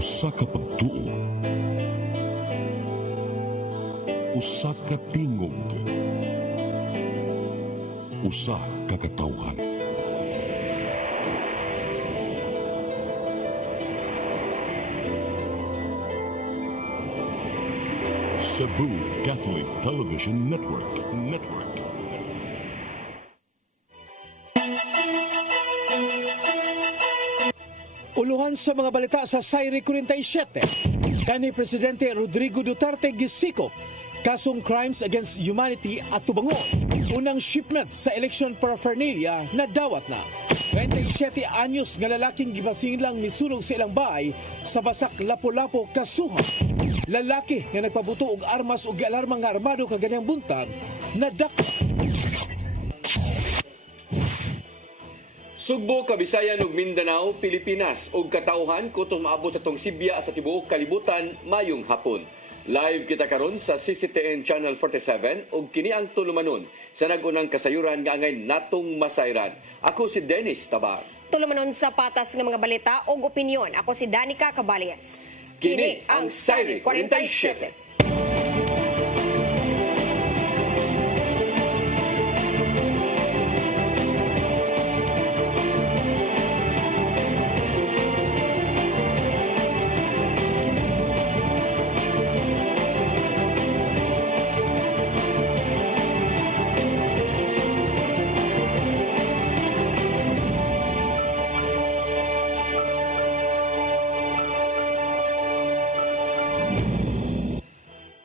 Usa ka pagtuo, usa ka tingog, usa ka katawhan. Cebu Catholic Television Network. Uluhan sa mga balita sa Sayri 47, kani Presidente Rodrigo Duterte gisikop kasong crimes against humanity at tubangon. Unang shipment sa election paraphernalia na dawat na. 27 anyos nga lalaking gibasing lang misunog sa ilang bahay sa Basak Lapu-Lapu, Kasuhan. Lalaki nga nagpabuto og armas ug alarma nga armado kaganyang buntag nadakpa. Sugbo, Kabisayan ug Mindanao, Pilipinas ug katauhan kutob maabot sa tong Sibya sa tibuok kalibutan mayong hapon. Live kita karon sa CCTN Channel 47 ug kini ang tulumanon sa nagunang kasayuran nga angay natong masayran. Ako si Dennis Tabar. Tulumanon sa patas ng mga balita ug opinyon. Ako si Danica Cabales. Kini ang Sayri 47.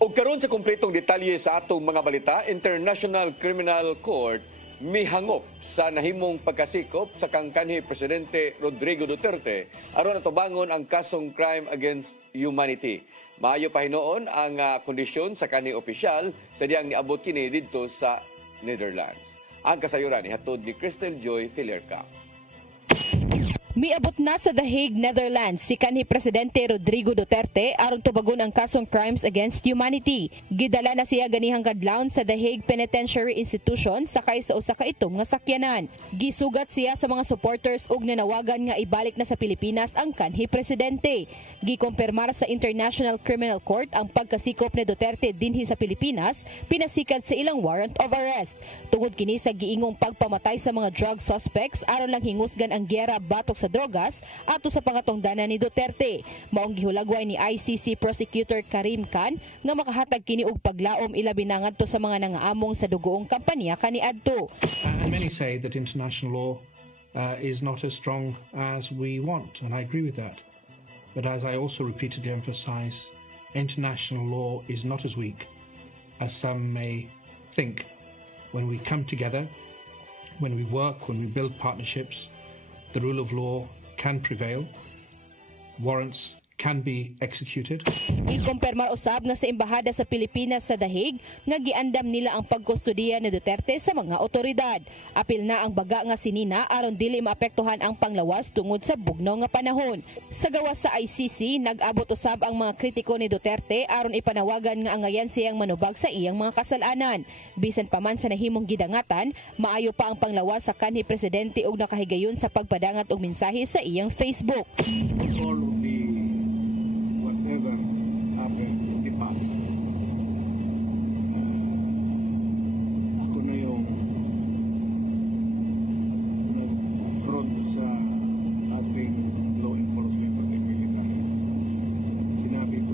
O karon sa kumpletong detalye sa atong mga balita, International Criminal Court mihangop sa nahimong pagkasikop sa kangkanhi Presidente Rodrigo Duterte aron atubangon ang kasong crime against humanity. Maayo pa hinoon ang kondisyon sa kanhi opisyal sa diyang niabot kini didto sa Netherlands. Ang kasayuran ihatod ni Crystal Joy Filerca. Miabot na sa The Hague, Netherlands si kanhi Presidente Rodrigo Duterte aron tubagon ang kasong crimes against humanity. Gidala na siya ganihang kadlawon sa The Hague Penitentiary Institution sakay sa usa ka itom nga sakyanan. Gisugat siya sa mga supporters ug nanawagan nga ibalik na sa Pilipinas ang kanhi Presidente. Gikumpirmar sa International Criminal Court ang pagkasikop ni Duterte dinhi sa Pilipinas, pinasikat sa ilang warrant of arrest. Tungod kini sa giingong pagpamatay sa mga drug suspects aron lang hingusgan ang giyera batok sa drogas ato sa pangatungdanan ni Duterte. Maong gihulagway ni ICC Prosecutor Karim Khan nga makahatag kini og paglaom ilabi na ngadto sa mga nangaamong sa dugoong kampanya kaniadto. And many say that international law is not as strong as we want, and I agree with that. But as I also repeatedly emphasize, international law is not as weak as some may think. When we come together, when we work, when we build partnerships, the rule of law can prevail, warrants can be executed. Ikumpirmar usab nga sa embahada sa Pilipinas sa The Hague nga giandam nila ang pagkustudiya ni Duterte sa mga otoridad. Apil na ang baga nga sinina aron dili maapektuhan ang panglawas tungod sa bugnaw nga panahon. Sa gawas sa ICC, nag-abot usab ang mga kritiko ni Duterte aron ipanawagan nga angayan siyang manubag sa iyang mga kasalanan. Bisan pa man sa nahimong gidangatan, maayo pa ang panglawas sa kanhi Presidente ug nakahigayon sa pagpadangat og mensahe sa iyang Facebook. Ako na yung nag-front sa ating law enforcement pati militar. Sinabi ko,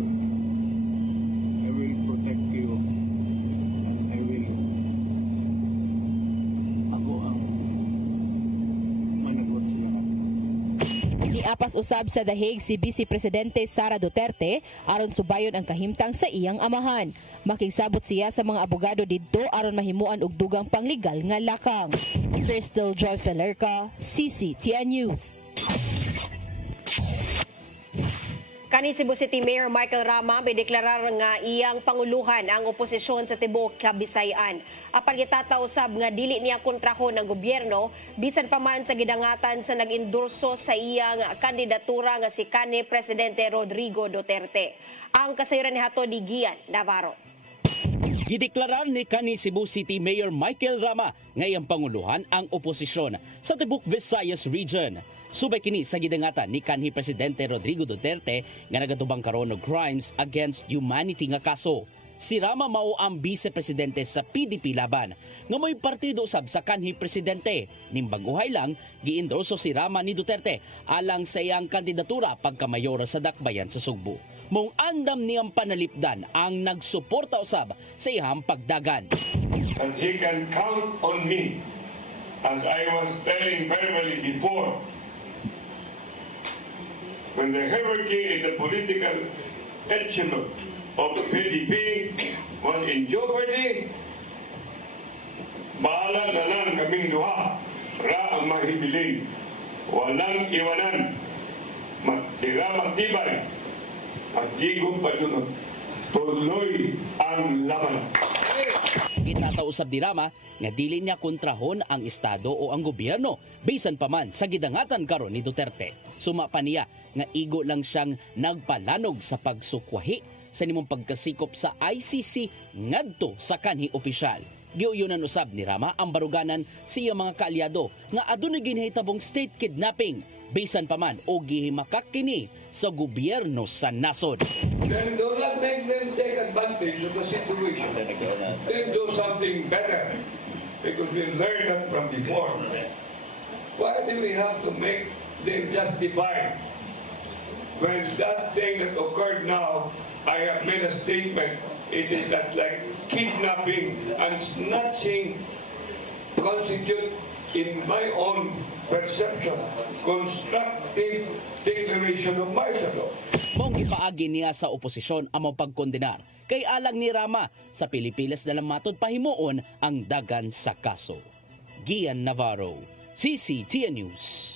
I will protect you and I will ako ang managot sa lahat. Niapas usab sa The Hague si Vice Presidente Sara Duterte aron subayon ang kahimtang sa iyang amahan. Makigsabot siya sa mga abogado didto aron mahimuan og dugang panglegal nga lakang. Crystal Joy Filerca, CCTN News. Kani Cebu City Mayor Michael Rama may deklarar nga iyang panguluhan ang oposisyon sa tibuok Kabisayan. Apan gitataw usab nga dili niya kontrahon ng gobyerno bisan pa man sa gidangatan sa nag-endorso sa iyang kandidatura nga si kanhi Presidente Rodrigo Duterte. Ang kasayuran ni hatod ni Gian Navarro. Gideklarar ni kanhi Cebu City Mayor Michael Rama ngayang panguluhan ang oposisyon sa tibok Visayas Region. Subay kini sa gidangatan ni kanhi Presidente Rodrigo Duterte nga nagatubang karon og crimes against humanity nga kaso. Si Rama mao ang vice-presidente sa PDP laban nga may partido usab sa kanhi presidente. Ning baguhay lang giendorso si Rama ni Duterte alang sa iyang kandidatura pagkamayor sa Dakbayan sa Sugbo. Mong andam niyang panalipdan ang nagsuporta usab sa iyang pagdagan. And he can count on me, as I was telling verbally before. When the hierarchy in the political echelon of the PDP was in jeopardy, bahala na lang kaming duha, ra ang mahibiling, walang iwanan, matira magtibay, pagtigong padunod, tuloy ang laban. Itatausab ni Rama nga dili niya kontrahon ang estado o ang gobyerno bisan pa man sa gidangatan karon ni Duterte. Suma pa niya nga igo lang siyang nagpalanog sa pagsukwahi sa nimong pagkasikop sa ICC ngadto sa kanhi opisyal. Giuyonan usab ni Rama ang baruganan sa iyang mga kaalyado nga adunay ginhitabong state kidnapping bisan pa man o gihimakak kini sa gobyerno sa nasod. Then do not make them take advantage of the situation. Then do something better, because we learned that from before. Why do we have to make them justify? When that thing that occurred now, I have made a statement, it is just like kidnapping and snatching constitute, in my own perception, constructive declaration of martial law. Mong ipaagi niya sa oposisyon ang pagkondenar kay alang ni Rama sa Pilipinas na matod pahimuon ang dagan sa kaso. Gian Navarro, CCTN News.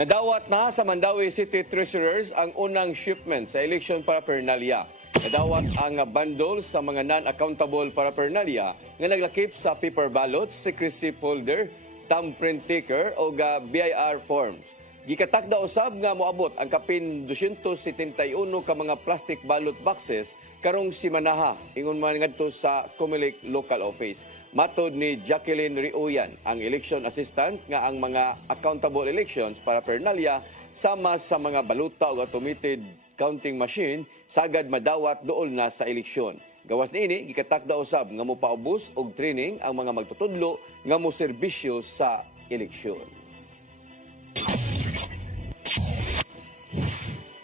Nadawat na sa Mandawi City Treasurers ang unang shipment sa election paraphernalia. Nadawat ang bundle sa mga non-accountable paraphernalia nga naglakip sa paper ballots, secrecy folder, thumbprint taker o BIR forms. Gikatakda usab nga moabot ang kapin 271 ka mga plastic ballot boxes karong simanaha ingon man ngadto sa Comelec local office. Matod ni Jacqueline Riuyan, ang election assistant, nga ang mga accountable elections paraphernalia sama sa mga baluta o automated counting machine sagad madawat dool na sa eleksyon. Gawas niini gikatakda usab nga mopaubos og training ang mga magtutudlo nga moserbisyo sa eleksyon.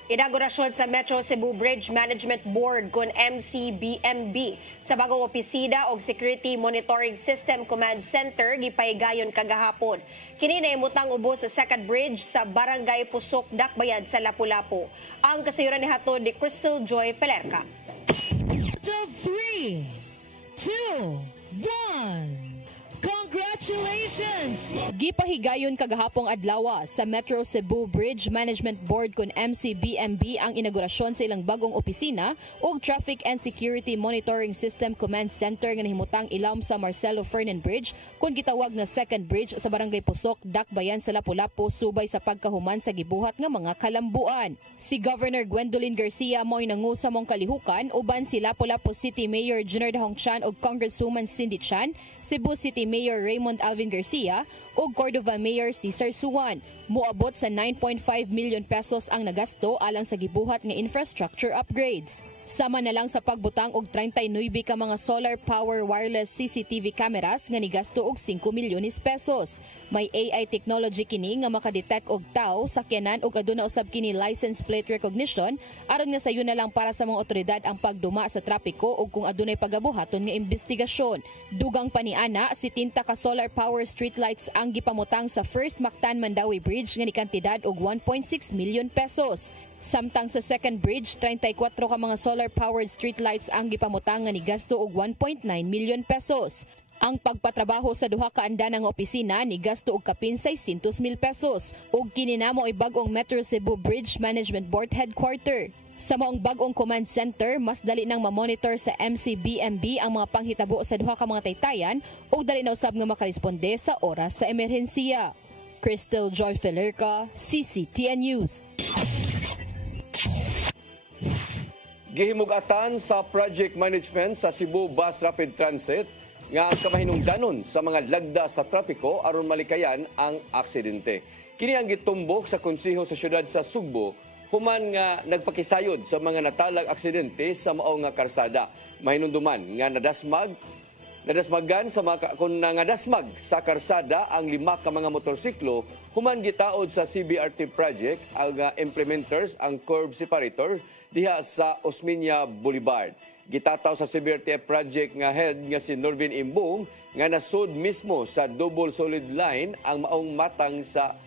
Inaugurasyon sa Metro Cebu Bridge Management Board kun MCBMB sa bagong opisina og Security Monitoring System Command Center gipahigayon kagahapon. Kini naimutang ubos sa second bridge sa Barangay Pusok, Dakbayan sa Lapu-Lapu. Ang kasayuran ni hatod ni Crystal Joy Pelerca. 3, 2, 1. Congratulations! Gipahigayon kagahapong adlaw sa Metro Cebu Bridge Management Board kun MCBMB ang inaugurasyon sa ilang bagong opisina ug Traffic and Security Monitoring System Command Center nga nahimutang ilawom sa Marcelo Fernan Bridge kun gitawag na second bridge sa Barangay Pusok, Dakbayan sa Lapu-Lapu subay sa pagkahuman sa gibuhat nga mga kalambuan. Si Governor Gwendolyn Garcia mo'y nangu sa mong kalihukan uban si Lapu-Lapu City Mayor Junior Dahong Chan ug Congresswoman Cindy Chan, Cebu City Mayor Raymond Alvin Garcia ug Cordova Mayor Cesar Suwan. Moabot sa 9.5 million pesos ang nagasto alang sa gibuhat nga infrastructure upgrades. Sama na lang sa pagbutang og 39 ka mga solar power wireless CCTV cameras nga nigasto og 5 milyones pesos. May AI technology kini nga makadetect og tao, sakyanan ug aduna usab kini license plate recognition aron nga sayo na lang para sa mga otoridad ang pagduma sa trapiko ug kung adunay pagabuhaton nga investigasyon. Dugang paniana, 70 ka solar power streetlights ang gipamutang sa First Mactan Mandawi Bridge nga ni kantidad og 1.6 million pesos. Samtang sa second bridge, 34 ka mga solar-powered streetlights ang gipamutang nga ni gasto og 1.9 million pesos. Ang pagpatrabaho sa duha ka andanang opisina ni gasto og kapin 600,000 pesos ug kininamo ay bag-ong Metro Cebu Bridge Management Board Headquarter. Sa maong bag-ong command center, mas dali nang mamonitor sa MCBMB ang mga panghitabo sa duha ka mga taytayan ug dali na usab nga makaresponde sa oras sa emerhensiya. Crystal Joy Felerca, CCTN News. Gihimug-atan sa project management sa Cebu Bus Rapid Transit nga ang kamahinungdanon sa mga lagda sa trapiko aron malikayan ang aksidente. Kini ang gitumbok sa konseho sa syudad sa Sugbo human nga nagpakisayod sa mga natalag aksidente sa mao nga karsada. Mahinumduman nga nadasmagan sa mga kung nadasmag sa karsada ang 5 ka mga motorsiklo human gitaod sa CBRT project ang implementers ang curb separator diha sa Osmeña Boulevard. Gitataw sa CBRT project nga head nga si Norvin Imbong nga nasud mismo sa double solid line ang maong matang sa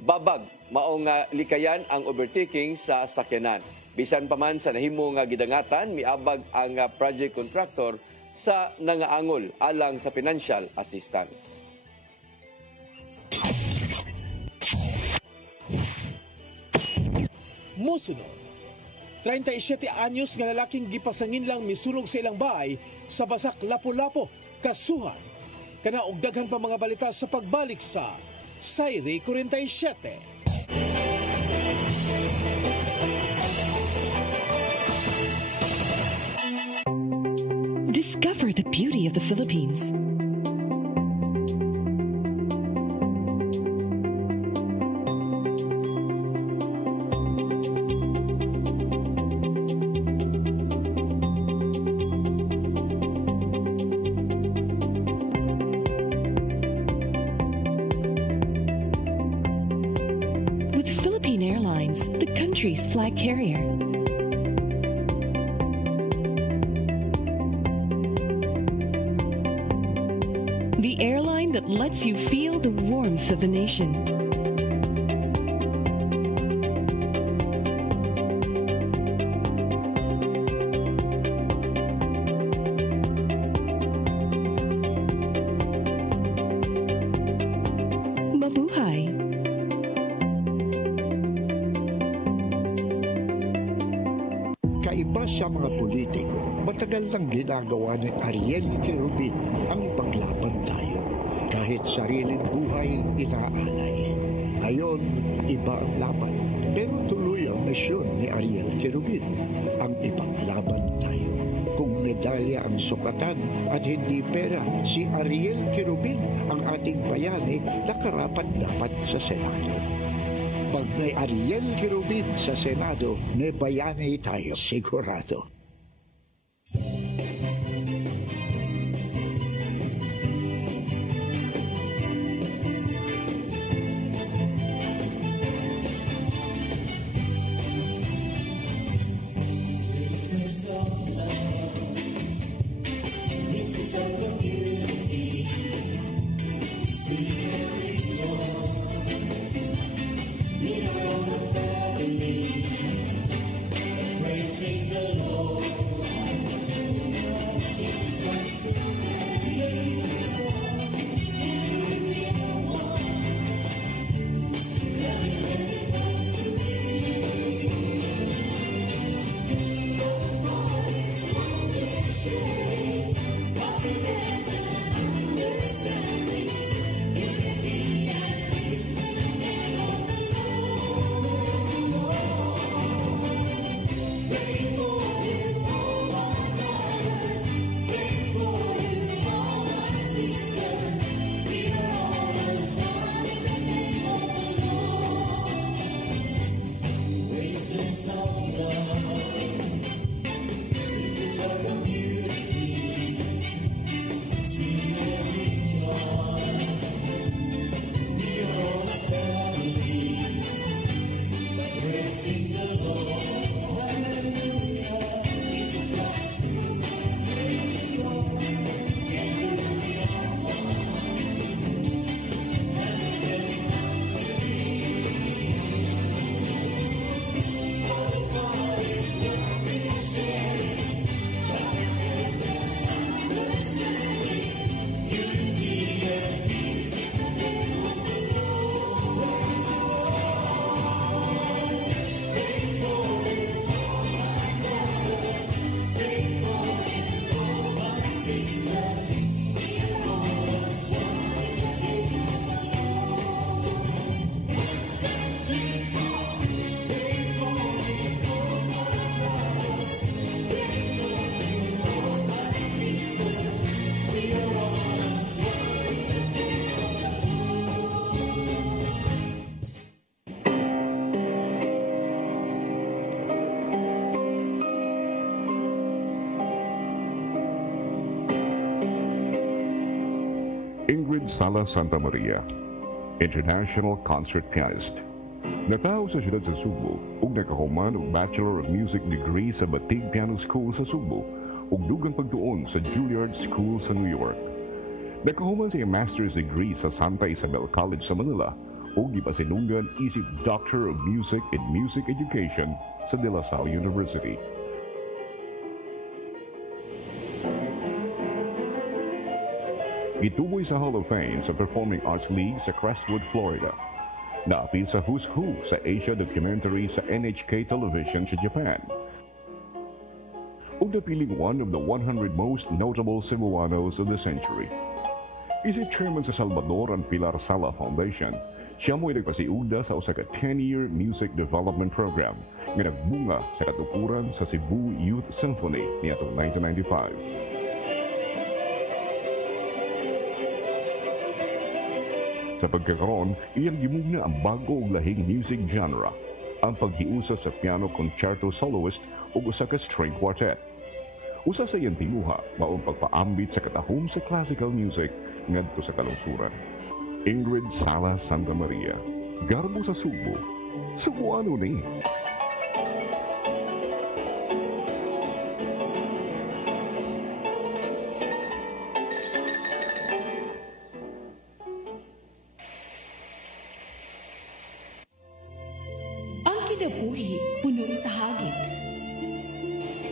babag maong likayan ang overtaking sa sakyanan. Bisan pa man sa nahimo nga gidangatan, miabag ang project contractor sa nangaangol alang sa financial assistance. Musunod, 37 anyos nga lalaking gipasangin lang misunog sa ilang bahay sa Basak Lapu-Lapu, Kasuhan. Kana og daghan pa mga balita sa pagbalik sa Sayri 47. Discover the beauty of the Philippines. With Philippine Airlines, the country's flag carrier. The airline that lets you feel the warmth of the nation. Mabuhay! Kaiba sa mga politiko, matagal nang ginagawa ni Ariel Querubin ang ipaglaban tayo. Kahit sariling buhay inaalay. Ngayon, iba ang laban. Pero tuloy ang misyon ni Ariel Querubin, ang ipaglaban tayo. Kung medalya ang sukatan at hindi pera, si Ariel Querubin ang ating bayani na karapat-dapat sa Senado. Pag may Ariel Querubin sa Senado, may bayani tayo sigurado. Praising the Lord. Sala Santa Maria, international concert pianist. Nataho sa siyudad sa Subo ug nakahuman og Bachelor of Music degree sa Batig Piano School sa Subo ug dugang pagtuon sa Juilliard School sa New York. Nakahuman siya master's degree sa Santa Isabel College sa Manila ug gipasinunggan isip Doctor of Music in Music Education sa De La Salle University. Gituboy sa Hall of Fame sa Performing Arts League sa Crestwood, Florida. Naapil sa Who's Who sa Asia Documentary sa NHK Television sa Japan. Ug napiling one of the 100 most notable Cebuanos of the century. Isip chairman sa Salvador and Pilar Sala Foundation, siya mo'y nagpasiugda sa usa ka 10-year music development program nga nagbunga sa katukuran sa Cebu Youth Symphony niadtong 1995. Sa pagkakaroon, iyang gimugna ang bago ug lahing music genre, ang paghiusa sa piano concerto soloist ug usa ka string quartet. Usa sa iyang tinguha mao ang pagpaambit sa katahom sa classical music ngadto sa kalungsuran. Ingrid Sala Santa Maria, garbo sa Subo, Cebuano ni. Kinabuhi, puno sa hagit.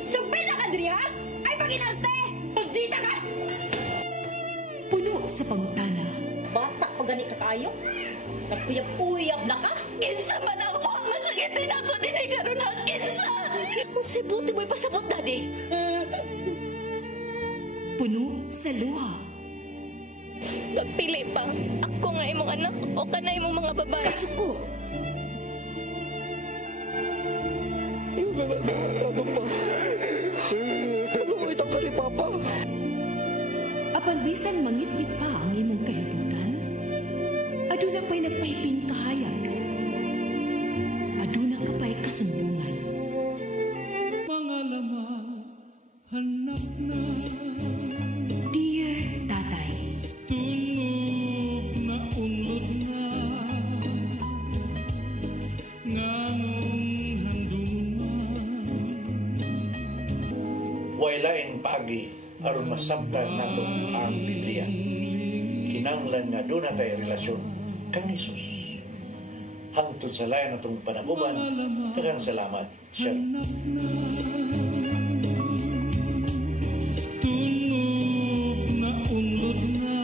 Sumpil na ka, Dria! Ay, paginarte! Magdita ka! Puno sa pangutana. Bata pa gani ka kayo? Nagpuyab-puyab na ka? Kinsa man ang mga sakitin ako din ay karoon na kinsa! Kung si buti mo'y pasabot na di. Puno sa luha. Pagpili pa, ako nga imong anak o kanay imong mga babae. Kasuko. Ano pa? Ano itong kali Papa? Apan bisan mangit-ngit pa ang imong kalibutan, aduna pa'y nagpahiping kahayag. Aduna ka pa'y kasambungan. Mga lamang hanap na. Dear Tatay, tunog na unlod na. Nganong wailain pagi aron masabtan nato ang Biblia. Kinahanglan nga doon na tayo relasyon kang Jesus. Hangtod sa layan natong panaguban, daghang salamat. Shalom. Tunog na unlod na.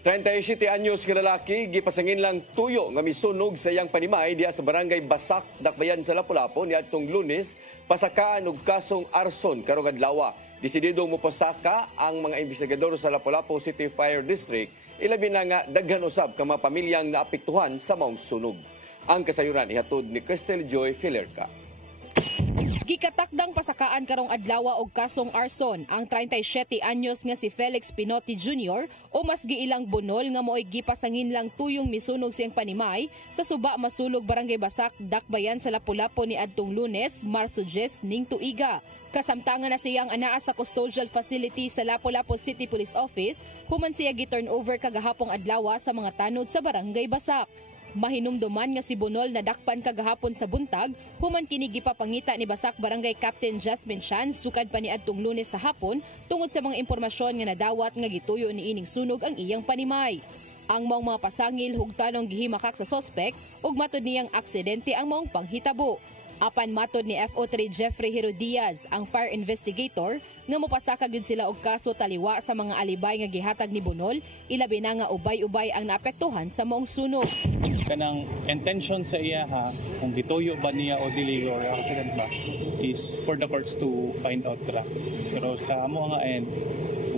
37 anyos nga lalaki gipasangin lang tuyo nga misunog sa iyang panimay diya sa barangay Basak, Dakbayan sa Lapu-Lapu niadtong Lunes pasakaan og kasong arson karong adlaw. Desidido mo pasaka ang mga investigador sa Lapu-Lapu City Fire District ilabi na nga daghan usab ka mga pamilyang naapektuhan sa maong sunog. Ang kasayuran ihatod ni Cristel Joy Filerca. Gikatakdang pasakaan karong adlaw og kasong arson ang 37 anyos nga si Felix Pinotti Jr. o mas giilang bunol nga mo'y gipasangin lang tuyong misunog siyang panimay sa suba masulog barangay Basak, Dakbayan sa Lapu-Lapu ni adtong Lunes, Marso 10 ning tuiga. Kasamtangan na siyang anaa sa custodial facility sa Lapu-Lapu City Police Office, human siya gi-turn over kagahapong adlaw sa mga tanod sa barangay Basak. Mahinumduman nga si Bunol na dakpan kagahapon sa buntag, human kini gipapangita ni Basak Barangay Captain Jasmine Chan sukad pa ni adtong Lunes sa hapon tungod sa mga impormasyon nga nadawat nga gituyo ni ining sunog ang iyang panimay. Ang maong mga pasangil hugtanong gihimakak sa sospek ug matud niyang aksidente ang maong panghitabo. Apan matod ni FO3 Jeffrey Herodiaz, ang fire investigator, nga mopasaka gyud sila og kaso taliwa sa mga alibay nga gihatag ni Bunol, ilabi na nga ubay-ubay ang naapektuhan sa maong sunog. Kanang intention sa iya kung gituyo ba niya o dili or accident ba, is for the courts to find out ra. Pero sa amo nga end,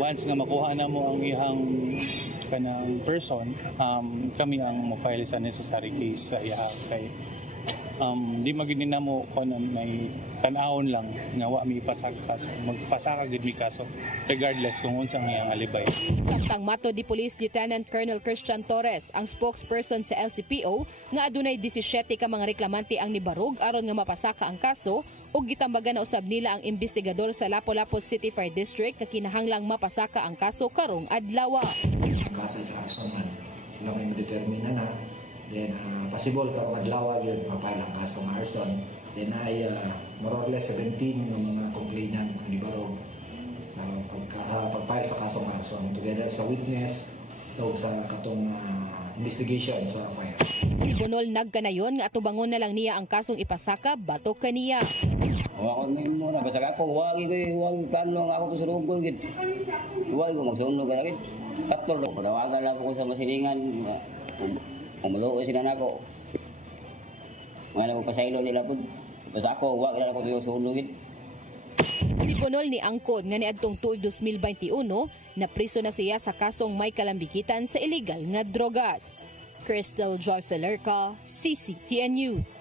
once nga makuha na mo ang ihang kanang person, kami ang mo-file sa necessary case sa iya kay di magini na mo kuno may tan-awon lang nga wa mi pasaka kaso magpasaka gid mi kaso regardless kung unsang iyang alibay. Samtang mato di Police Lieutenant Colonel Christian Torres, ang spokesperson sa LCPO, nga adunay 17 ka mga reklamante ang nibarog aron nga mapasaka ang kaso ug gitambagan na usab nila ang investigador sa Lapu-Lapu City Fire District nga kinahanglang mapasaka ang kaso karong adlaw. Kaso sa arson man sila may determine na then possible karong adlaw yun mapile ang kasong arson. Then ay more or less 17 yung mga complainant na nibarog pagpile sa kasong arson together sa witness o sa katong investigation sa fire. Tribunal nagkanayon nga atubangon na lang niya ang kasong ipasaka batok kaniya. Ako mo na basta ako wagi plano nga ako to surugol gid. Wagi ko magsunog na gid. Tatlo do panawagan lang ko sa masilingan umulo sila nako. Wala ko pasaylo nila pud. Basta ako wagi na ako to sunog gid. Tribunal ni angkod nga niadtong tuig 2021 na priso na siya sa kasong may kalambikitan sa illegal nga drogas. Crystal Joy Felerca, CCTN News.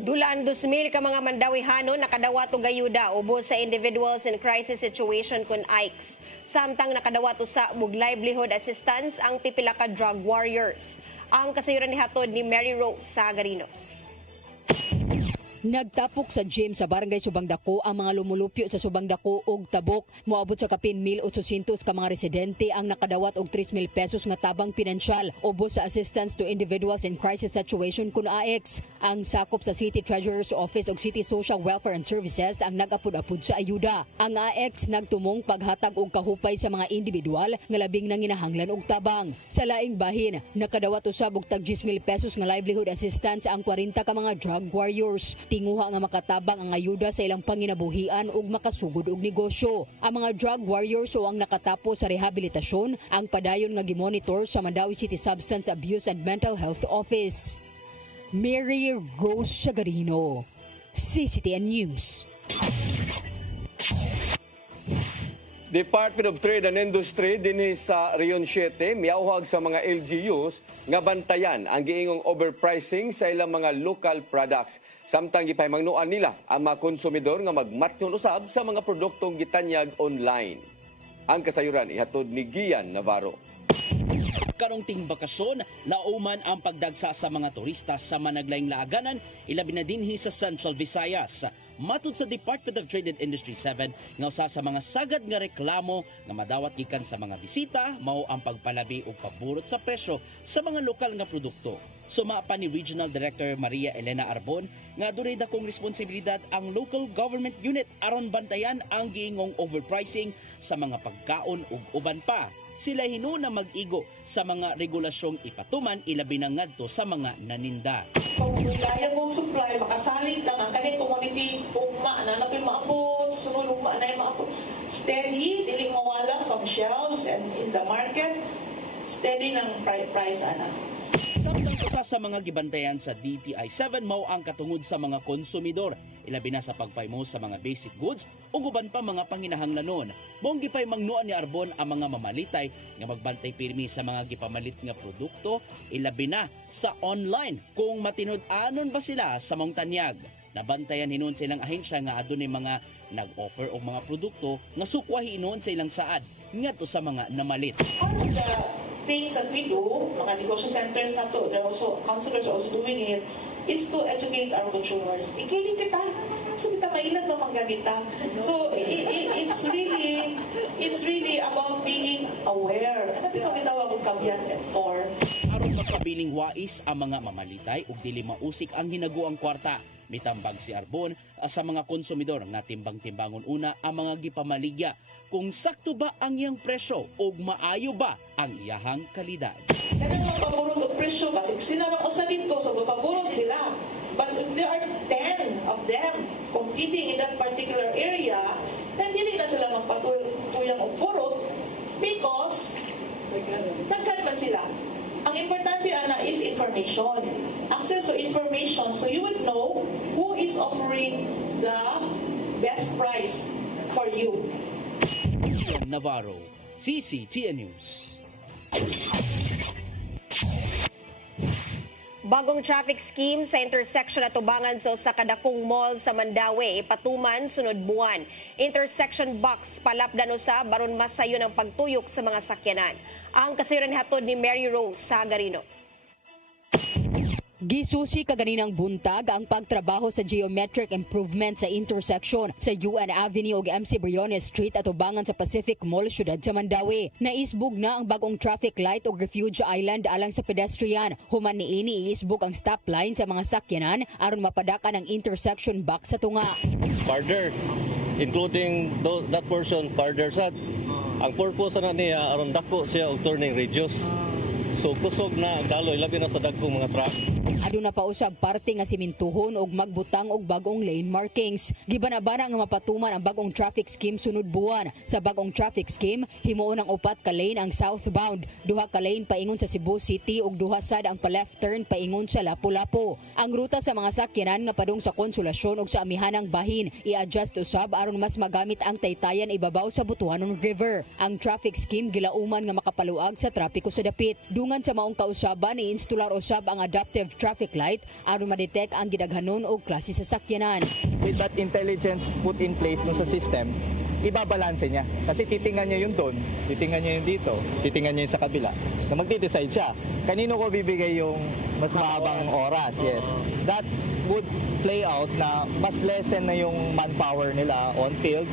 Dulaan 2,000 ka mga mandawihanon nakadawato gayuda ubos sa Individuals in Crisis Situation kun ICS. Samtang nakadawato sa livelihood assistance ang pipila ka drug warriors. Ang kasayuran ni hatod ni Mary Rose Sagarino. Nagtapok sa gym sa Barangay Subang Dako ang mga lumulupyo sa Subang Dako og tabok. Moabot sa kapin 1,800 ka mga residente ang nakadawat og 3,000 pesos nga tabang pinansyal ubos sa Assistance to Individuals in Crisis Situation kun AICS. Ang sakop sa City Treasurer's Office og City Social Welfare and Services ang nag-apod-apod sa ayuda. Ang AICS nagtumong paghatag og kahupay sa mga individual nga labing nanginahanglan og tabang. Sa laing bahin, nakadawat usab og tag 10,000 pesos nga livelihood assistance ang 40 ka mga drug warriors. Tinguha nga makatabang ang ayuda sa ilang panginabuhian ug makasugod og negosyo. Ang mga drug warriors o ang nakatapos sa rehabilitasyon ang padayon nga gimonitor sa Mandawi City Substance Abuse and Mental Health Office. Mary Rose Sagarino, CCTN News. Department of Trade and Industry dinhi sa Region 7 miawhag sa mga LGUs nga bantayan ang giingong overpricing sa ilang mga local products. Samtang gipahimangnuan nila ang mga konsumidor nga magmatngon usab sa mga produktong gitanyag online. Ang kasayuran ihatod ni Gian Navarro. Karong ting bakasyon, lauman ang pagdagsa sa mga turista sa managlayng laaganan, ilabi na dinhi sa Central Visayas. Matod sa Department of Trade and Industry 7, nga usa sa mga sagad nga reklamo nga madawat gikan sa mga bisita, mao ang pagpalabi o paburot sa presyo sa mga lokal nga produkto. Suma pa ni Regional Director Maria Elena Arbon nga dunay dakong responsibilidad ang local government unit aron bantayan ang giingong overpricing sa mga pagkaon ug uban pa. Sila hinuna mag-igo sa mga regulasyong ipatuman ilabi na ngadto sa mga naninda. Kung reliable supply, makasalig ka nga kaning community, ugma na napin maabot, sunod ugma na maabot. Steady, dili mawala from shelves and in the market, steady ng price ana. Samtang usa sa mga gibantayan sa DTI-7 mao ang katungod sa mga konsumidor, ilabi na sa pagpaymo sa mga basic goods ug uban pa mga panginahanglanon. Mong gipaymangnuan ni Arbon ang mga mamalitay nga magbantay pirmi sa mga gipamalit nga produkto, ilabi na sa online kung matinud-anon ba sila sa mong tanyag. Nabantayan hinon sa ilang ahensya nga adunay mga nag-offer og mga produkto nga sukwahi hinon sa ilang saad ngadto sa mga namalit. Things that we do, mga negosyo centers na to, counselors are also doing it, is to educate our consumers, including kita. So kita mailan mo mangganita. So it's really about being aware. Ano pitong gitawag og kabyan and tor. Aron magpabiling wais ang mga mamalitay ug dili mausik ang hinaguang kwarta. Mitambag si Arbon sa mga konsumidor nga timbang-timbangon una ang mga gipamaligya kung sakto ba ang iyang presyo ug maayo ba ang iyahang kalidad. Kanang magpaburot og presyo basig sila ra usa dito so magpaburot sila. But if there are 10 of them competing in that particular area, then dili na sila magpatuyang og burot because nagkan man sila. Ang importante ana is information. Access to information so you would know who is offering the best price for you. Navarro, CCTN News. Bagong traffic scheme sa intersection at tubangan sa kadakong mall sa Mandaue, ipatuman sunod buwan. Intersection box palapdan usab aron masayo ng pagtuyok sa mga sakyanan. Ang kasayuran hatod ni Mary Rose Sagarino. Gisusi kaganinang buntag ang pagtrabaho sa geometric improvement sa intersection sa UN Avenue ug MC Briones Street at tubangan sa Pacific Mall syudad sa Mandaue. Naisbog na ang bagong traffic light ug refuge island alang sa pedestrian. Human niini iisbog ang stoplight sa mga sakyanan aron mapadakan ang intersection box sa tunga. Farther, including that portion farther sad. Ang purpose na niya aron dako siya og turning radius. So kusog na daloy labi na sa dagkong mga truck. Aduna pa usab parte nga simintuhon og magbutang og bagong lane markings. Gibanabana nga mapatuman ang bagong traffic scheme sunod buwan. Sa bagong traffic scheme, himuon ang 4 ka lane ang southbound, 2 ka lane paingon sa Cebu City ug 2 sad ang pa-left turn paingon sa Lapu-Lapu. Ang ruta sa mga sakyanan nga padung sa Konsolasyon ug sa amihanang bahin i-adjust usab aron mas magamit ang taytayan ibabaw sa Butuanon River. Ang traffic scheme gilauman nga makapaluag sa trapiko sa dapit. Dungan sa maong kausaban i-instalar usab ang adaptive traffic light aron ma-detect ang gidaghanon og klase sa sakyanan. With that intelligence put in place no sa system, ibabalanse niya. Kasi titingnan niya yung doon, titingnan niya yung dito, titingnan niya yung sa kabila. Na magde-decide siya, kanino ko bibigay yung mas mahabang oras? Yes. That would play out na mas lessen na yung manpower nila on field.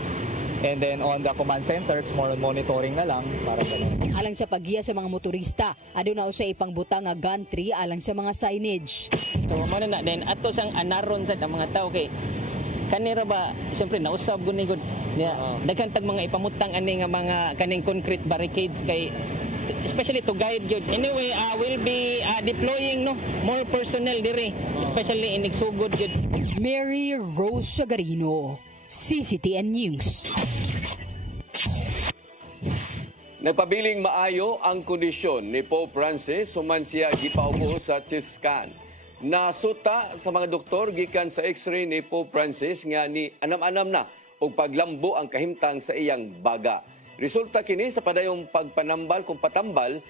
And then on the command center, it's more monitoring na lang para ganun. Alang sa paggiya sa mga motorista, aduna usay ipangbutang nga gantry alang sa mga signage. So mo na din ato sang anaron sa mga tao kay kanira ba siyempre nausab gud ni gud. Daghan tag mga ipamutang ani nga mga kaning concrete barricades kay especially to guide you. Anyway, we'll be deploying more personnel dire, especially in Igsugod gud. Mary Rose Sagarino, CCTN News. Nagpabiling maayo ang kondisyon ni Pope Francis human siya gipaubo sa Chiscan. Nasuta sa mga doktor gikan sa x-ray ni Pope Francis nga ni anam-anam na og paglambo ang kahimtang sa iyang baga. Resulta kini sa padayong pagpanambal kung patambal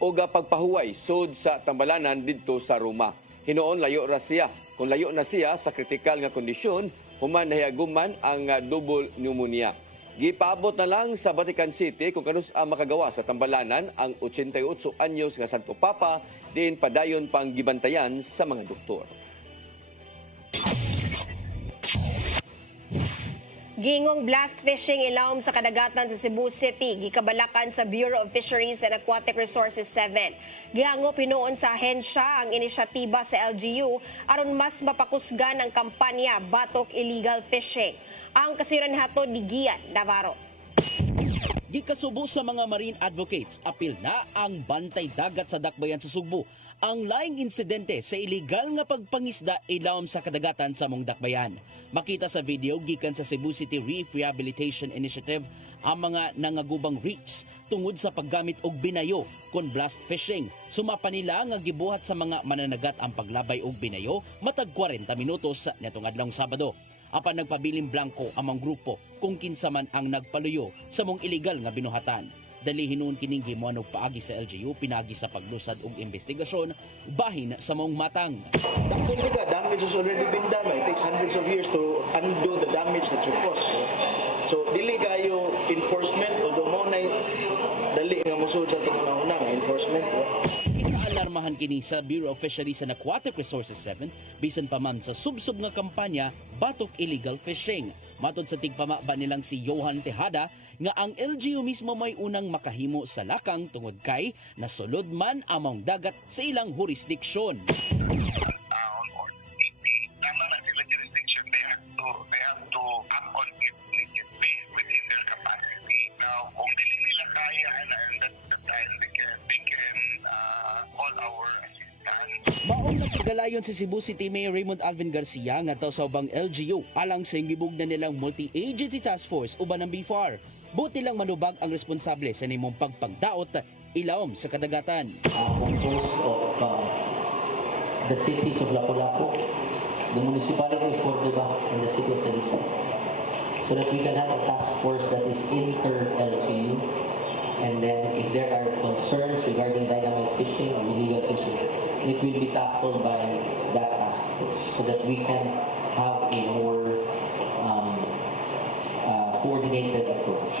o pagpahuway sud sa tambalanan didto sa Roma. Hinoon layo ra siya. Kung layo na siya sa kritikal nga kondisyon, human nahiaguman ang double pneumonia. Gipaabot na lang sa Vatican City kung kanus ang makagawa sa tambalanan ang 88 anyos nga Santo Papa diin padayon pang gibantayan sa mga doktor. Gingong blast fishing ilawom sa kadagatan sa Cebu City, gikabalakan sa Bureau of Fisheries and Aquatic Resources 7. Gihango pinuon sa ahensya ang inisyatiba sa LGU aron mas mapakusgan ang kampanya Batok Illegal Fishing. Ang kasayuran hatod ni Gian Navarro. Gikasubo sa mga marine advocates, apil na ang bantay dagat sa dakbayan sa Sugbo. Ang laing insidente sa illegal nga pagpangisda ilawom sa kadagatan sa mong dakbayan. Makita sa video gikan sa Cebu City Reef Rehabilitation Initiative ang mga nangagubang reefs tungod sa paggamit og binayo kon blast fishing. Sumapa nila nga gibuhat sa mga mananagat ang paglabay og binayo matag 40 minutos netong adlawng Sabado. Apan nagpabiling blanco amang grupo kung kinsa man ang nagpaluyo sa mong illegal nga binuhatan. Dali hinuon kining gimuan og paagi sa LGU pinagi sa paglusad og investigasyon bahin sa maong matang. The damage has already been done. It takes hundreds of years to undo the damage that you caused. So dili kayo enforcement although mo na dali nga musud sa tunga-una nga enforcement. Inaalarmahan kini sa Bureau of Fisheries and Aquatic Resources 7 bisan pa man sa subsub nga kampanya Batok Illegal Fishing. Matod sa tigpamaba nilang si Johan Tejada nga ang LGU mismo may unang makahimo sa lakang tungod kay nasulod man among dagat sa ilang jurisdiksyon. Tama na sila jurisdiction, they have to act on it immediately within their capacity. Now, kung dili nila kaya, and that's the time they can call our assistance. Maong nagpagalayon si Cebu City Mayor Raymond Alvin Garcia nga taw sa ubang LGU alang sa gibug na nilang multi-agency task force uban ng BFAR. Buti lang manubag ang responsable sa nimong pagpagdaot ilawom sa kadagatan. Composed of the cities of Lapu-Lapu, the municipality of Cordova, and the city of Talisay. So that we can have a task force that is inter-LGU. And then if there are concerns regarding dynamite fishing or illegal fishing, it will be tackled by that task force so that we can have a more coordinated approach.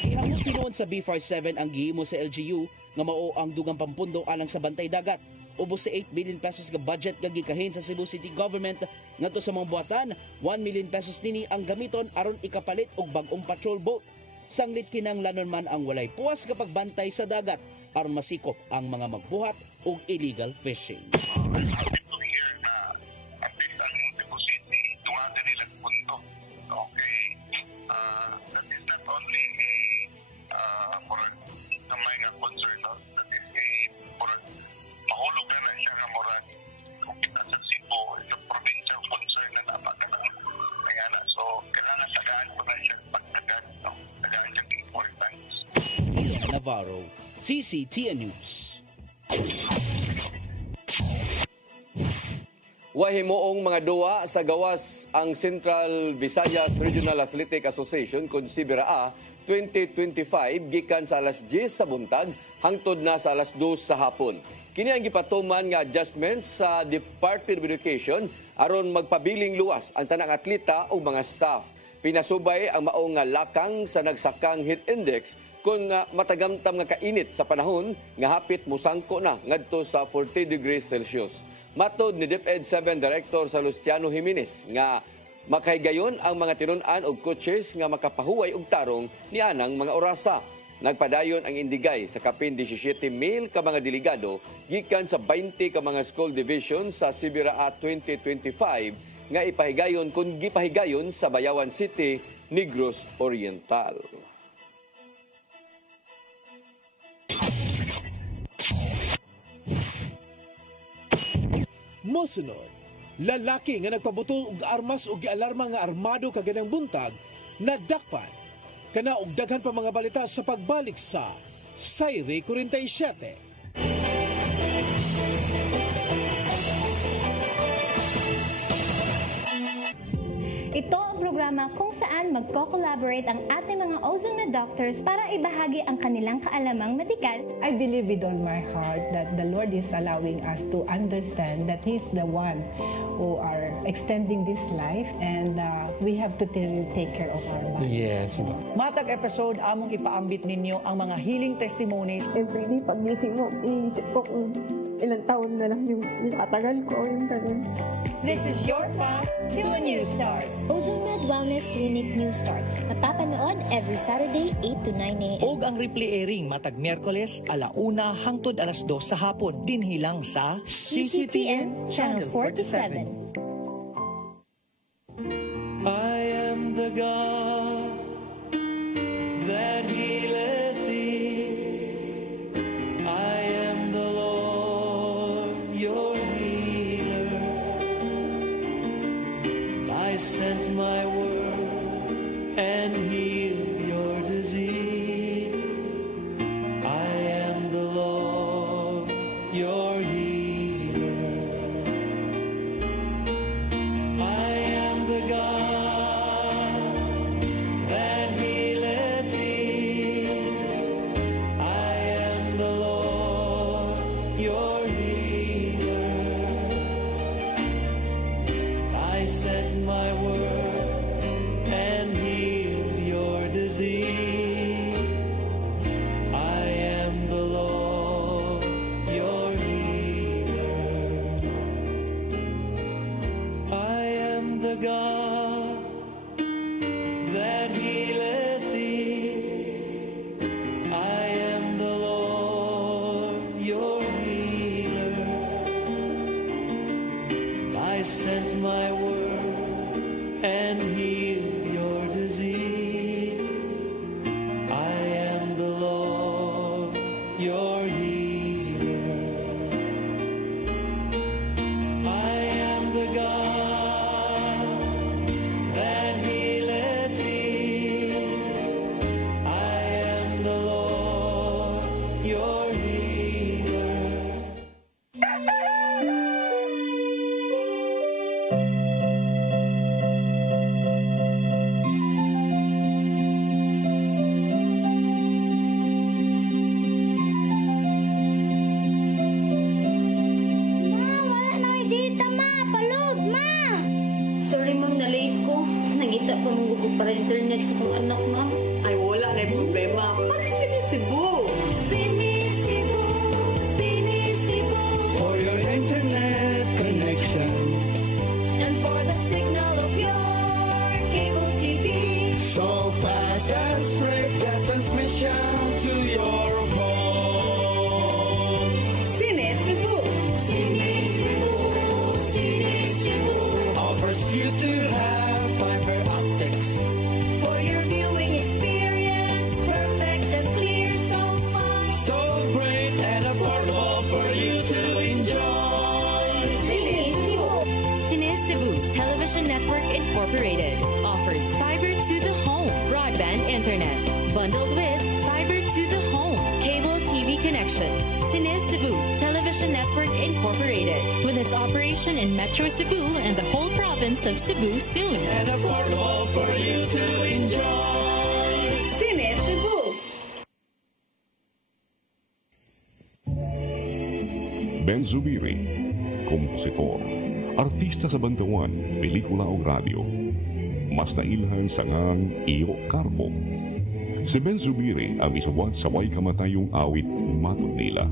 Ihangot tinuon sa B47 ang gihimo sa LGU nga mao ang dugang pampundo alang sa bantay dagat. Ubos sa 8 billion pesos nga budget nga gikahin sa Cebu City Government ngadto sa mga buhatan, 1 million pesos nini ang gamiton aron ikapalit og bag-ong patrol boat. Sanglit kinanglanon man ang walay puwas kapag bantay sa dagat aron masikop ang mga magbuhat og illegal fishing. Navarro, CCTN News. Wahimoong mga duwa sa gawas ang Central Visayas Regional Athletic Association kun CBRA 2025 gikan sa alas 10 sa buntag hangtod na sa alas 2 sa hapon. Kini ang gipatuman nga adjustments sa Department of Education aron magpabiling luwas ang tanang atleta o mga staff. Pinasubay ang maong nga lakang sa nagsakang heat index kung matagamtam nga kainit sa panahon nga hapit musangko na ngadto sa 40 degrees Celsius. Matod ni DepEd 7 Director Salustiano Jimenez nga makahigayon ang mga tinun-an og coaches nga makapahuway og tarong ni anang mga orasa. Nagpadayon ang indigay sa kapin 17,000 ka mga delegado gikan sa 20 ka mga school division sa CBRA 2025 nga ipahigayon kung gipahigayon sa Bayawan City, Negros Oriental. Mosunod, lalaki nga nagpabutol og armas o gialarma nga armado kaganang buntag nadakpan. Kana og daghan pa mga balita sa pagbalik sa Sayre 47. Ito ang programa kung saan magko-collaborate ang ating mga ozone na doctors para ibahagi ang kanilang kaalamang medikal. I believe with all my heart that the Lord is allowing us to understand that He's the one who are extending this life and we have to take care of our body. Yes. Matag episode, among ipaambit ninyo ang mga healing testimonies. Every day, pag-gising mo, iisip ko kung ilang taon na lang yung nakatagal ko o yung ganun. This is your path to a new start. Ozone Med Wellness Clinic New Start. Mapapanood every Saturday 8 to 9 a.m. Og ang replay airing matag Miyerkules 1:00 hangtod 2:00 sa hapon. Dinhilang sa CCTN Channel 47. I am the God that healeth thee. I am the Lord, your healer. I sent my word and healed your disease. I am the Lord, your healer. I am the God that healeth thee. I am the Lord, your healer. I sent my word and healed your disease. I am the Lord, your healer. I am the God that healeth thee. I am the Lord, your healer. I sent my word and healed your disease. I am the Lord, your healer. I am the God that healeth thee. I am the Lord, your healer. pamunggupo para internet sa kong anak, ma'am. Ay, wala na yung problema. Mag-Sinisibu. Sinisibu, Sinisibu. For your internet connection. And for the signal of your cable TV. So fast and straight the transmission to your home. Sinisibu. Sinisibu, Sinisibu. Offers you to have fiber optics. For your viewing experience, perfect and clear, so fast. So great and affordable for you to enjoy. Sinisibu. Sinisibu Television Network Incorporated offers fiber to the home broadband internet bundled with fiber to the home cable TV connection. Sinisibu Television Network Incorporated with its operation in Metro Cebu and the whole province of Cebu soon. And affordable for you to enjoy. Sinisibu. Ben Zubiri, kompositor, artista sa bantawan, pelikula o radyo. Mas nailhan sa ngang iyo karpo. Si Ben Zubiri ang isawat sa way kamatayong awit Matud Nila.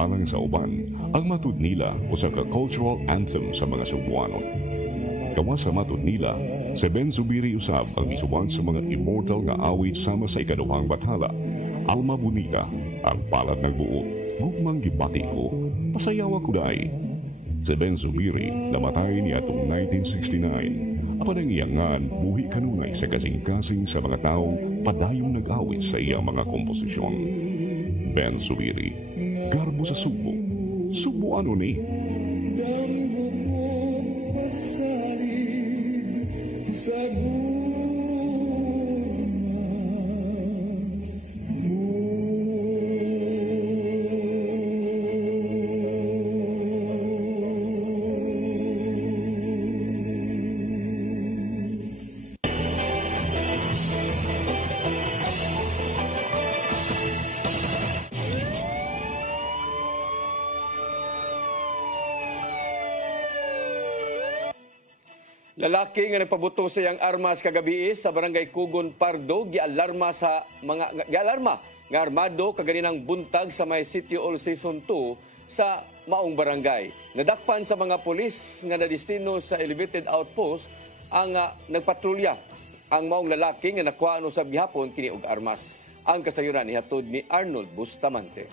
Alang sa uban, ang Matud Nila usa ka cultural anthem sa mga Cebuano. Kawa sa Matud Nila, si Ben Zubiri usab ang isuwat sa mga immortal nga awit sama sa ikaduhang bathala. Alma Bonita, ang palad ng buo, gugmang gibati ko, pasayawa ko dahi. Si Ben Zubiri namatay niya atong 1969. Apan ang iyangan, buhi kanunay sa kasing-kasing sa mga taong padayong nag-awit sa iyang mga komposisyon. Ben Zubiri, garbo sa Subo. Subo ano ni? Lalaki nga nagpabuto sa iyang armas kagabi sa barangay Kugon Pardo gialarma nga armado kaganinang buntag sa may City Hall Season 2 sa maong barangay. Nadakpan sa mga pulis nga nadistino sa elevated outpost ang nagpatrolya. Ang maong lalaki nga nakuha sa gihapon kini og armas. Ang kasayuran ihatod ni Arnold Bustamante.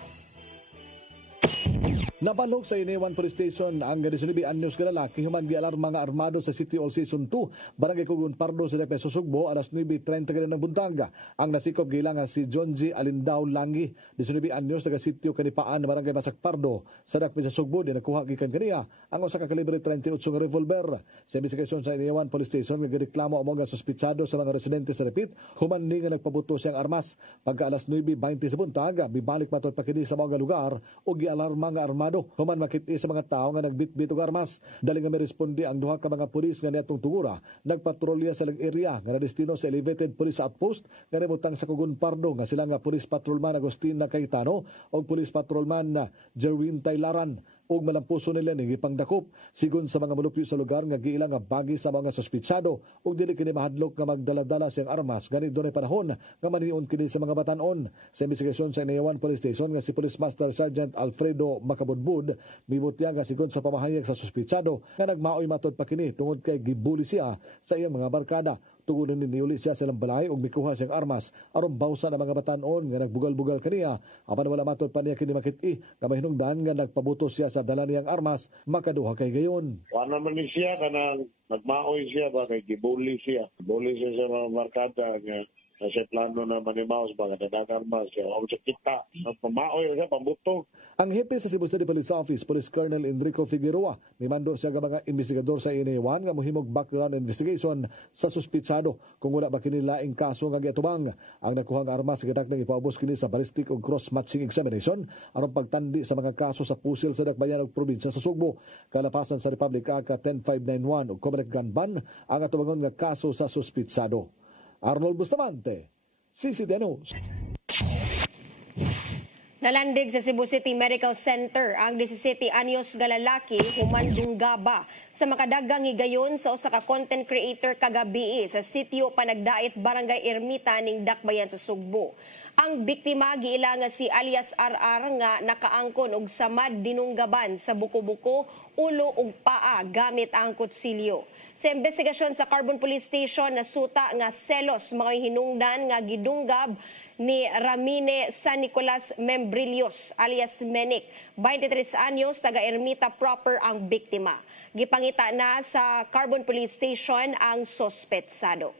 Nabalog sa Inewan Police Station ang 19 anyos nga lalaki human gialarma nga armado sa City Hall Season 2, Barangay Kugon Pardo sa Depe Susugbo, alas 9:30 ng buntag. Ang nasikop gila nga si John G. Alindao Langi, 19 anyos taga sitio Kanipaan, Barangay Basak Pardo, sa Depe Susugbo, di nakuha gikan kaniya ang usa ka kalibre 38 nga revolver. Sa investigasyon sa Inewan Police Station, nagreklamo ang mga suspitsado sa mga residente sa Repit, human ni nga nagpabuto siyang armas. Pagka alas 9:20 sa buntag, bibalik matod pa kini sa mga lugar o gialarma nga armado. Human makit sa mga tao nga nagbitbit og armas. Dali nga miresponde ang duha ka mga pulis nga niadtong tugura. Nagpatrolya sa area nga nadestino sa elevated police outpost nga nabutang sa Kugon Pardo nga sila nga Police Patrolman Agustina Cayetano o Police Patrolman na Jerwin Taylaran. Og malampuso nila ni gipangdakop sigon sa mga mulupyo sa lugar nga giila nga bagi sa mga suspitsado og dili kini mahadlok nga magdala-dala siyang armas gani dunay panahon nga maniun kini sa mga batan-on. Sa investigasyon sa Inewan Police Station nga si Police Master Sergeant Alfredo Macabudbud mibutya nga sigon sa pamahayag sa suspitsado nga nagmaoy matod pa kini tungod kay gibuli siya sa iyang mga barkada. Tugunan ni niuli siya silang balay ug mikuha siyang armas aron bawsa ang mga batan-on nga nagbugal-bugal kaniya. Apan wala matod pa niya kini makit-i nga mahinungdan nga nagpabuto siya sa dala niyang armas makaduha kay gayon. Wala naman ni siya kanang nagmaoy siya ba kay gibuli siya. Gibuli siya sa mga barkada nga kasi plano na manimaos ba kadagang armas siya. O siya kita. Pamaoy siya, pambuto. Ang hepe sa Cebu City Police Office, Police Colonel Enrico Figueroa, nimando siya nga mga investigador sa Inewan nga mohimog background investigation sa suspitsado kung wala ba kini laing kaso nga giatubang. Ang nakuhang armas gidak nang ipaubos kini sa ballistic o cross-matching examination aron pagtandi sa mga kaso sa pusil sa dakbayan ug probinsya sa Sugbo. Kalapasan sa Republic Act 10591 ug Comelec Gun Ban ang atubangon nga kaso sa suspitsado. Arnold Bustamante, CCTV News. Nalandig sa Cebu City Medical Center ang 17 anyos nga lalaki human dunggaba sa makadagang higayon sa usa ka content creator kagabi sa sitio Panagdait, Barangay Ermita ning Dakbayan sa Sugbo. Ang biktima giila nga si alias RR nga nakaangkon og samad dinunggaban sa buko-buko, ulo ug paa gamit ang kutsilyo. Sa investigasyon sa Carbon Police Station nasuta nga selos mga hinungdan nga gidunggab ni Ramine San Nicolas Membrillos alias Menik, 23 anyos, taga Ermita proper ang biktima. Gipangita na sa Carbon Police Station ang sospetsado.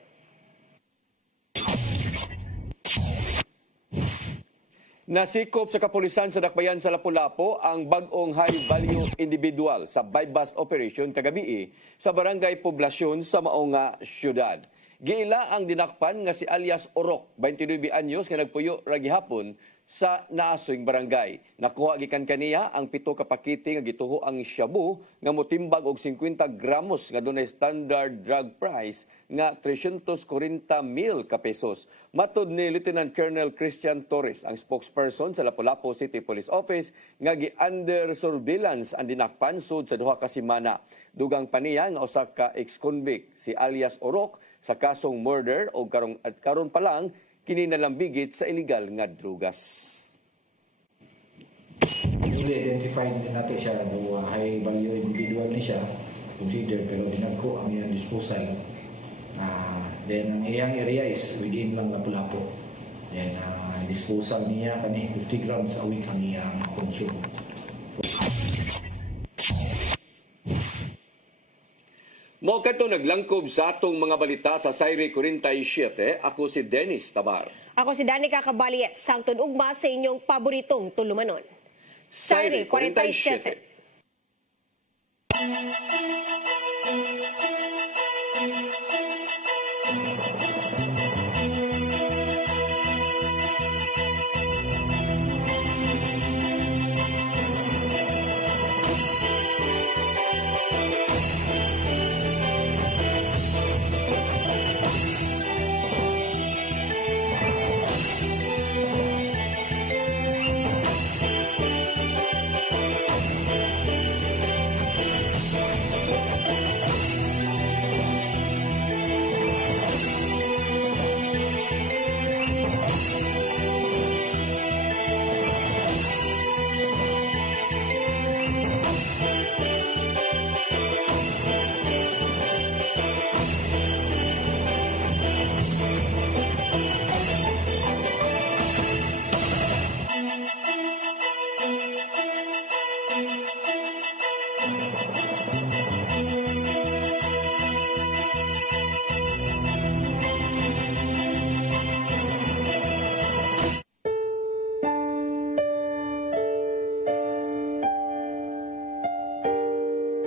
Nasikop sa kapulisan sa Dakbayan sa Lapu-Lapu ang bag-ong high-value individual sa buy-bust operation kagabi sa barangay Poblasyon sa Maonga, Syudad. Giila ang dinakpan nga si alias Orok, 29 anyos, nga nagpuyo ra gihapon sa naasoing barangay. Nakuha gikan kaniya ang 7 ka pakete nga gituho ang shabu nga motimbag og 50 gramos nga dunay standard drug price nga 340,000 ka pesos. Matud ni Lieutenant Colonel Christian Torres, ang spokesperson sa Lapu-Lapu City Police Office, nga gi-under surveillance ang dinakpan sud sa duha ka semana. Dugang paniya nga usa ka ex-convict si alias Orok sa kasong murder o karon pa lang kini nalambigit sa illegal nga drugas. Identified din natin siya do high value individual ni siya consider pero dinagko ang iyang disposal. Then ang iyang area is within lang Lapu-Lapu. Then disposal niya kani 50 grams a week ang iyang konsumo. Mao kadto naglangkob sa atong mga balita sa Sayre 47. Ako si Dennis Tabar. Ako si Danica Caballes, sangtod ugma sa inyong paboritong tulumanon. Sayre 47.